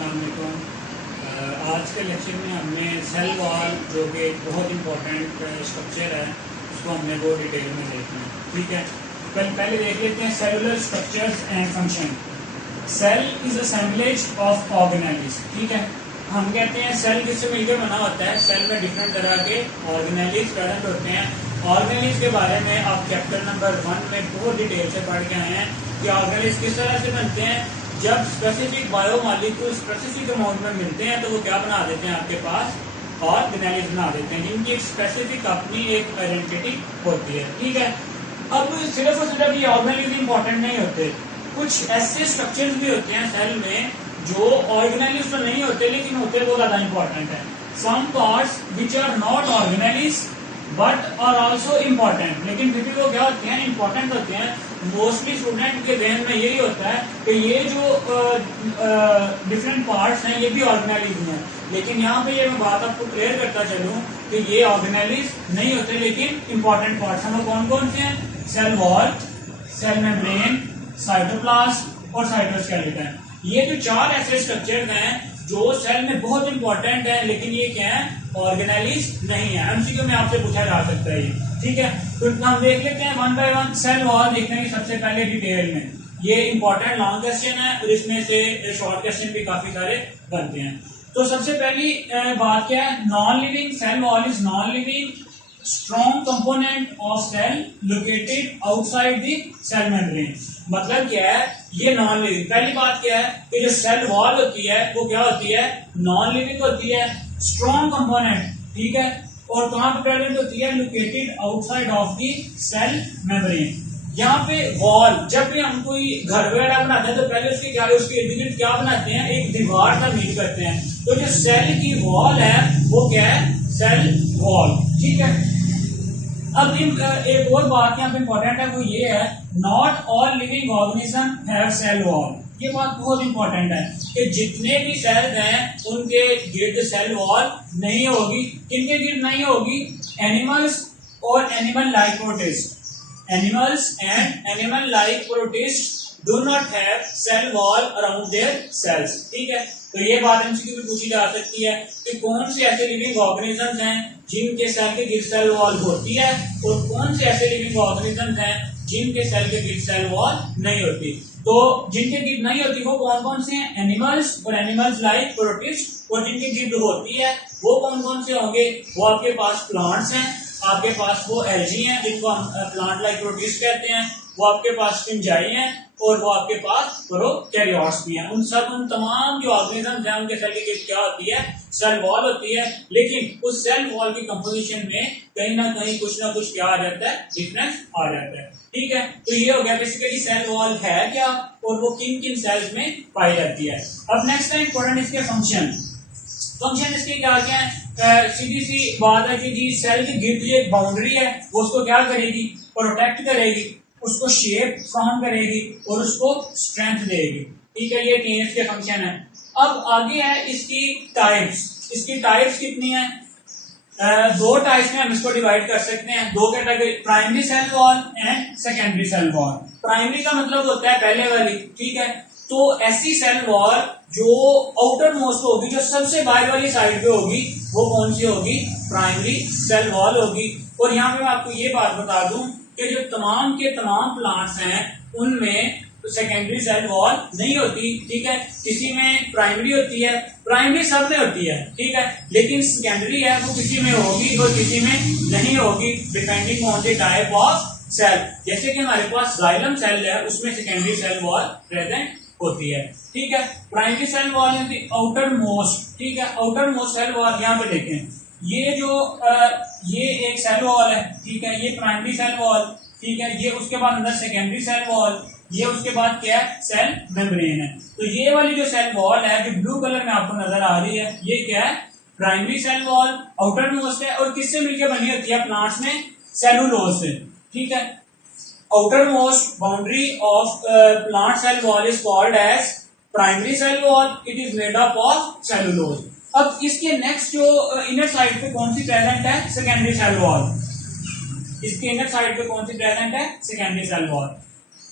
अस्सलाम वालेकुम। आज के लेक्चर में हमने सेल वॉल जो कि एक बहुत इंपॉर्टेंट स्ट्रक्चर है उसको हमने वो डिटेल में देखना है। ठीक है, पहले देख लेते हैं cellular structures and function. Cell is assemblage of organelles. ठीक है, हम कहते हैं सेल किससे मिलकर बना होता है। सेल में डिफरेंट तरह के ऑर्गेनेल्स प्रेजेंट होते हैं। ऑर्गेनेल्स के बारे में आप चैप्टर नंबर 1 में बहुत डिटेल से पढ़ के आए हैं कि ऑर्गेनेल्स किस तरह से बनते हैं। जब स्पेसिफिक बायोमॉलिक्यूल स्पेसिफिक अमाउंट में मिलते हैं तो वो क्या बना देते हैं, आपके पास ऑर्गेनेल्स बना देते हैं जिनकी एक स्पेसिफिक अपनी एक आइडेंटिटी होती है। ठीक है, अब सिर्फ और सिर्फ ये ऑर्गेनेल्स इंपॉर्टेंट नहीं होते, कुछ ऐसे स्ट्रक्चर्स भी होते हैं सेल में जो ऑर्गेनेल्स तो नहीं होते लेकिन होते वो ज्यादा इंपॉर्टेंट है। Some parts which are not organelles but are also important, लेकिन फिर भी वो क्या होते हैं, इंपॉर्टेंट होते हैं। मोस्टली स्टूडेंट के ध्यान में यही होता है कि ये जो डिफरेंट पार्ट्स हैं ये भी ऑर्गेनेल्स हैं, लेकिन यहाँ पे ये मैं बात आपको क्लियर करता चलूं कि ये ऑर्गेनेल्स नहीं होते लेकिन इंपॉर्टेंट पार्ट्स हैं। वो कौन कौन से हैं? Cell wall, cell membrane, cytoplasm और साइटोस्केलेटन। ये जो चार ऐसे स्ट्रक्चर्स हैं जो सेल में बहुत इंपॉर्टेंट है, लेकिन ये क्या है, ऑर्गेनेल्स नहीं है। एमसीक्यू में आपसे पूछा जा सकता है ये। ठीक है, तो हम देख लेते हैं one by one. Cell wall देखते हैं सबसे पहले डिटेल में। ये इंपॉर्टेंट लॉन्ग क्वेश्चन है और इसमें से शॉर्ट क्वेश्चन भी काफी सारे बनते हैं। तो सबसे पहली बात क्या है, non living cell wall is non living strong component of cell located outside the cell membrane. मतलब क्या है, ये नॉन लिविंग। पहली बात क्या है कि जो सेल वॉल होती है वो क्या होती है, नॉन लिविंग होती है, स्ट्रॉन्ग कंपोनेंट। ठीक है, और कहां पे प्रेजेंट होती है, located outside of the cell membrane. यहाँ पे वॉल, जब भी हम कोई घर वगैरह बनाते हैं तो पहले उसके इर्द गिर्द क्या बनाते हैं, एक दीवार का मीट करते हैं। तो जो सेल की वॉल है वो क्या है, सेल वॉल। ठीक है, अब एक और बात यहाँ पे इंपॉर्टेंट है, वो ये है not all living organism have cell wall. ये बात बहुत इंपॉर्टेंट है कि जितने भी सेल्स हैं उनके गिर्द सेल वॉल नहीं होगी। किनके गिर्द नहीं होगी, एनिमल्स और animal like protist. Animals and animal like protist do not have cell wall around their cells. ठीक है, तो ये बात एमसीक्यू में पूछी जा सकती है कि कौन से ऐसे लिविंग ऑर्गेनिजम्स हैं जिनके सेल के गिर्द सेल वॉल होती है और कौन से ऐसे लिविंग ऑर्गेनिजम्स हैं जिनके सेल के गिर्द सेल वॉल नहीं होती। तो जिनके गिर्द नहीं होती वो कौन कौन से हैं, एनिमल्स और एनिमल्स लाइक प्रोटिस्ट। और जिनके गिर्द होती है वो कौन कौन से होंगे, वो आपके पास प्लांट्स हैं, आपके पास वो एल्गी हैं जिनको हम प्लांट लाइक प्रोटिस्ट कहते हैं, वो आपके पास फंजाई हैं और वो आपके पास प्रोकैरियोट्स भी हैं। उन तमाम जो ऑर्गेनिजम्स हैं उनके सेल की गिर्द क्या होती है, सेल वॉल होती है। लेकिन उस सेल वॉल की कंपोजिशन में कहीं ना कहीं कुछ ना कुछ क्या आ जाता है, डिफरेंस आ जाता है। ठीक है, तो ये हो गया बेसिकली सेल वॉल है क्या और वो किन किन सेल्स में पाई जाती है। अब नेक्स्ट है इंपॉर्टेंट इसके फंक्शन। फंक्शन इसके क्या क्या है, सीधी सी बात है कि जी सेल के गिर्द जो एक बाउंड्री है वो उसको क्या करेगी, प्रोटेक्ट करेगी, उसको शेप फॉर्म करेगी और उसको स्ट्रेंथ देगी। ठीक है, ये तीन इसके फंक्शन है। अब आगे है इसकी टाइप्स। इसकी टाइप्स कितनी है, दो टाइप्स में हम इसको डिवाइड कर सकते हैं, दो category, primary cell wall and secondary cell wall. Primary का मतलब होता है पहले वाली। ठीक है, तो ऐसी सेल वॉल जो आउटर मोस्ट होगी, जो सबसे बाहर वाली साइड पे होगी, वो कौन सी होगी, प्राइमरी सेल वॉल होगी। और यहाँ पे मैं आपको ये बात बता दूं कि जो तमाम के तमाम प्लांट्स हैं उनमें सेकेंडरी सेल वॉल नहीं होती। ठीक है, किसी में प्राइमरी होती है, प्राइमरी सब में होती है। ठीक है, लेकिन सेकेंडरी है वो किसी में होगी और किसी में नहीं होगी, depending on the type of cell. जैसे कि हमारे पास जाइलम सेल है, उसमें सेकेंडरी सेल वॉल प्रेजेंट होती है। ठीक है, primary cell wall is the outermost. ठीक है, आउटर मोस्ट सेल वॉल। यहाँ पे देखें, ये जो ये एक सेल वॉल है। ठीक है, ये प्राइमरी सेल वॉल। ठीक है, ये उसके बाद अंदर सेकेंडरी सेल वॉल, ये उसके बाद क्या है, सेल मेम्ब्रेन है। तो ये वाली जो सेल वॉल है जो ब्लू कलर में आपको नजर आ रही है, ये क्या है, primary cell wall, outermost है। और किससे मिलकर बनी होती है, प्लांट्स में सेलुलोज से। ठीक है, outer most boundary of plant cell wall is called as primary cell wall. It is made up of cellulose. अब इसके नेक्स्ट जो इनर साइड पे कौन सी प्रेजेंट है, सेकेंडरी सेल वॉल। इसके इनर साइड पे कौन सी प्रेजेंट है, secondary cell wall.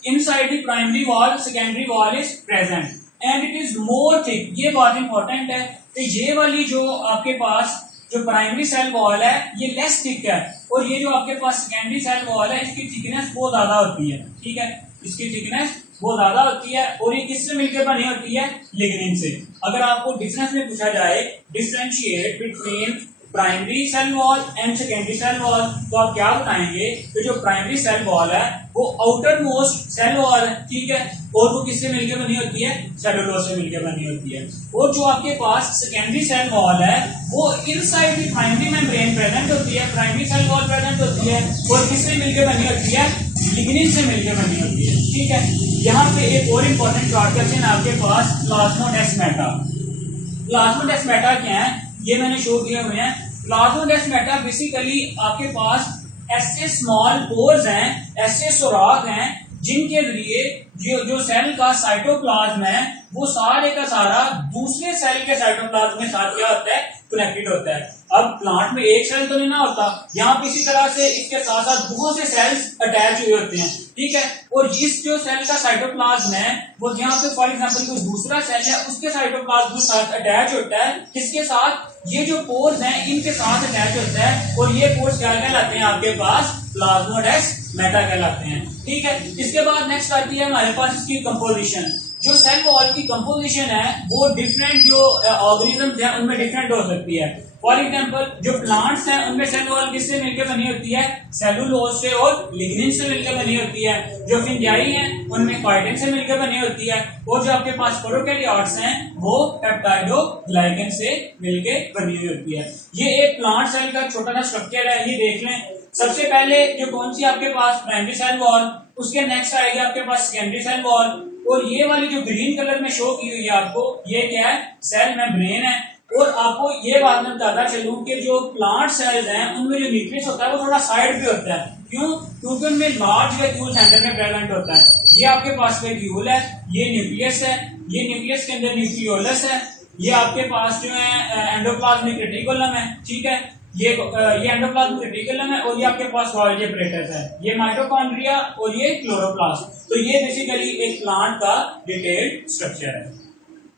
Inside the primary wall secondary wall is present. And it is more thick. ये बहुत इंपॉर्टेंट है कि ये वाली जो आपके पास जो प्राइमरी सेल वॉल है ये लेस थिक है, और ये जो आपके पास सेकेंडरी सेल वॉल है इसकी थिकनेस बहुत ज्यादा होती है। ठीक है, इसकी थिकनेस बहुत ज्यादा होती है, और ये किससे मिलकर बनी होती है? लिग्निन से। अगर आपको डिफरेंस में पूछा जाए differentiate between primary cell wall and secondary cell wall, तो आप क्या बताएंगे कि जो प्राइमरी सेल वॉल है वो आउटर मोस्ट सेल वॉल है। ठीक है, और वो किससे मिलकर बनी होती है? सेलुलोज से मिलकर बनी होती है। और जो आपके पास सेकेंडरी सेल वॉल है वो inside the primary membrane present होती है, प्राइमरी सेल वॉल प्रेजेंट होती है, और किससे मिलकर बनी होती है? लिग्निन से मिलकर बनी होती है। ठीक है, यहाँ पे एक और इम्पोर्टेंट शॉर्ट क्वेश्चन आपके पास प्लाज्मोडेस्माटा। प्लाज्मोडेस्माटा क्या है ये मैंने शो किए हुए हैं। प्लाज्मोडेस्माटा बेसिकली आपके पास ऐसे स्मॉल पोर्स हैं, ऐसे सुराख हैं जिनके जरिए जो सेल का साइटोप्लाज्म है वो सारे का सारा दूसरे सेल के साइटोप्लाज्म के साथ क्या होता है? कनेक्टेड होता है। अब प्लांट में एक सेल तो नहीं ना होता, यहाँ पे इसी तरह से इसके साथ साथ बहुत से सेल्स अटैच हुए होते हैं। ठीक है, और इस जो सेल का साइटोप्लाज्म है वो यहाँ पे फॉर एग्जांपल कोई दूसरा सेल है उसके साइटोप्लाज्म के साथ अटैच होता है। किसके साथ? ये जो पोर्स हैं इनके साथ अटैच होता है, और ये पोर्स क्या कहलाते हैं आपके पास? प्लाज्मोडेस्माटा कहलाते हैं। ठीक है, इसके बाद नेक्स्ट आती है हमारे पास इसकी कंपोजिशन। जो सेल वॉल की कंपोजिशन है वो डिफरेंट जो ऑर्गेनिजम्स हैं उनमें डिफरेंट हो सकती है। फॉर एग्जांपल जो प्लांट्स हैं उनमें सेल वॉल किससे मिलकर बनी होती है? सेलुलोज से और लिग्निन से मिलकर बनी होती है। जो फिंजाई हैं उनमें काइटिन से मिलकर बनी होती है, और जो आपके पास प्रोकैरियोट्स हैं वो पेप्टाइडोग्लाइकन से मिलकर बनी हुई होती है। ये एक प्लांट सेल का छोटा सा स्ट्रक्चर है, ये देख लें। सबसे पहले जो कौन सी आपके पास? प्राइमरी सेल वॉल, उसके नेक्स्ट आएगी आपके पास सेकेंडरी सेल वॉल, और ये वाली जो ग्रीन कलर में शो की हुई है आपको ये क्या है? सेल मेम्ब्रेन है। और आपको ये बात मैं बताता चलूं कि जो प्लांट सेल्स हैं उनमें जो न्यूक्लियस होता है वो थोड़ा साइड पे होता है। क्यों? क्योंकि उनमें लार्ज वैक्यूल सेंटर में प्रेजेंट होता है। ये आपके पास वैक्यूल है, ये न्यूक्लियस है, ये न्यूक्लियस के अंदर न्यूक्लियोलस है, ये आपके पास जो है एंडोप्लाज्मिक रेटिकुलम है। ठीक है, ये एंडोप्लाज्मिक रेटिकुलम है, और ये आपके पास गोल्गी एपरेटस है, ये माइटोकॉन्ड्रिया और ये क्लोरोप्लास्ट। तो ये बेसिकली एक प्लांट का डिटेल्ड स्ट्रक्चर है।